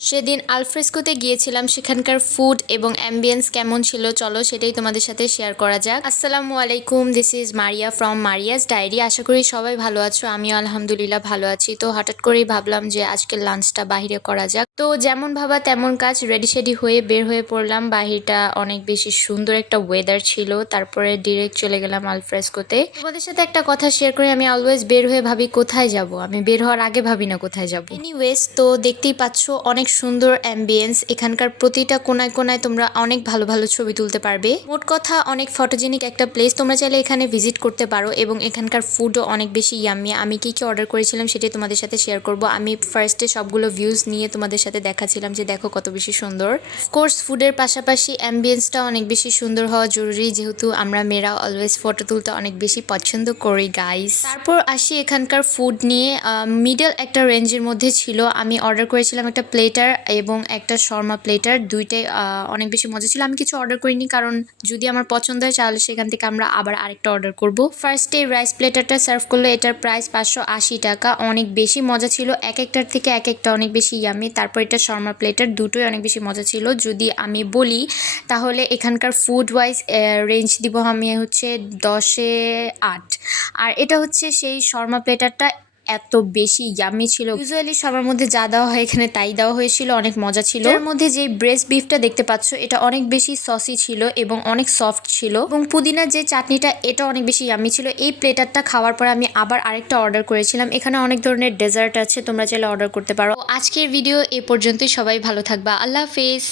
সেদিন আলফ্রেস্কোতে গিয়েছিলাম, সেখানকার ফুড এবং অ্যাম্বিয়েন্স কেমন ছিল চলো সেটাই তোমাদের সাথে শেয়ার করা যাক। আসসালামু আলাইকুম, this is Maria from Maria's diary. আশা করি সবাই ভালো আছো, আমিও আলহামদুলিল্লাহ ভালো আছি। তো হঠাৎ করেই ভাবলাম যে আজকের লাঞ্চটা বাহিরে করা যাক। তো যেমন ভাবা তেমন কাজ, রেডি শেডি হয়ে বের হয়ে পড়লাম। বাহিরটা অনেক বেশি সুন্দর একটা ওয়েদার ছিল, তারপরে ডিরেক্ট চলে গেলাম আলফ্রেস্কোতে। তোমাদের সাথে একটা কথা শেয়ার করি, আমি অলওয়েজ বের হয়ে ভাবি কোথায় যাব, আমি বের হওয়ার আগে ভাবি না কোথায় যাব। এনিওয়েজ, তো দেখতেই পাচ্ছ অনেক সুন্দর অ্যাম্বিয়েন্স, এখানকার প্রতিটা কোনায় কোনায় তোমরা অনেক ভালো ভালো ছবি তুলতে পারবে। মোট কথা অনেক ফটোজেনিক একটা প্লেস, তোমরা চাইলে এখানে ভিজিট করতে পারো এবং এখানকার ফুডও অনেক বেশি ইয়াম্মি। আমি কি কি অর্ডার করেছিলাম সেটাই তোমাদের সাথে শেয়ার করব। আমি ফার্স্টে সবগুলো ভিউজ নিয়ে তোমাদের সাথে দেখাচ্ছিলাম যে দেখো কত বেশি সুন্দর। অফকোর্স ফুডের পাশাপাশি অ্যাম্বিয়েন্সটা অনেক বেশি সুন্দর হওয়া জরুরি, যেহেতু আমরা মেয়েরা অলওয়েজ ফটো তুলতে অনেক বেশি পছন্দ করি গাইস। তারপর আসি এখানকার ফুড নিয়ে, মিডল একটা রেঞ্জের মধ্যে ছিল। আমি অর্ডার করেছিলাম একটা প্লেটার এবং একটা শর্মা প্লেটার, দুইটাই অনেক বেশি মজা ছিল। আমি কিছু অর্ডার করিনি, কারণ যদি আমার পছন্দ হয় তাহলে সেখান থেকে আমরা আবার আরেকটা অর্ডার করব। ফার্স্টে রাইস প্লেটারটা সার্ভ করলো, এটার প্রাইস 580 টাকা। অনেক বেশি মজা ছিল, এক একটার থেকে এক একটা অনেক বেশি ইয়ামি। তারপর এটা শর্মা প্লেটার, দুটোই অনেক বেশি মজা ছিল। যদি আমি বলি তাহলে এখানকার ফুড ওয়াইজ রেঞ্জ দিব আমি হচ্ছে 10-এ 8। আর এটা হচ্ছে সেই শর্মা প্লেটারটা, এত বেশি ইয়াম্মি ছিল। ইউজুয়ালি সবার মধ্যে যা দেওয়া হয় এখানে তাই দেওয়া হয়েছিল, অনেক মজা ছিল। এর মধ্যে যে ব্রেস্ট বিফটা দেখতে পাচ্ছ এটা অনেক বেশি সসি ছিল এবং অনেক সফট ছিল, এবং পুদিনার যে চাটনিটা এটা অনেক বেশি ইয়াম্মি ছিল। এই প্লেটারটা খাওয়ার পর আমি আবার আরেকটা অর্ডার করেছিলাম। এখানে অনেক ধরনের ডেজার্ট আছে, তোমরা চাইলে অর্ডার করতে পারো। আজকের ভিডিও এ পর্যন্তই, সবাই ভালো থাকবা, আল্লাহ হাফেজ।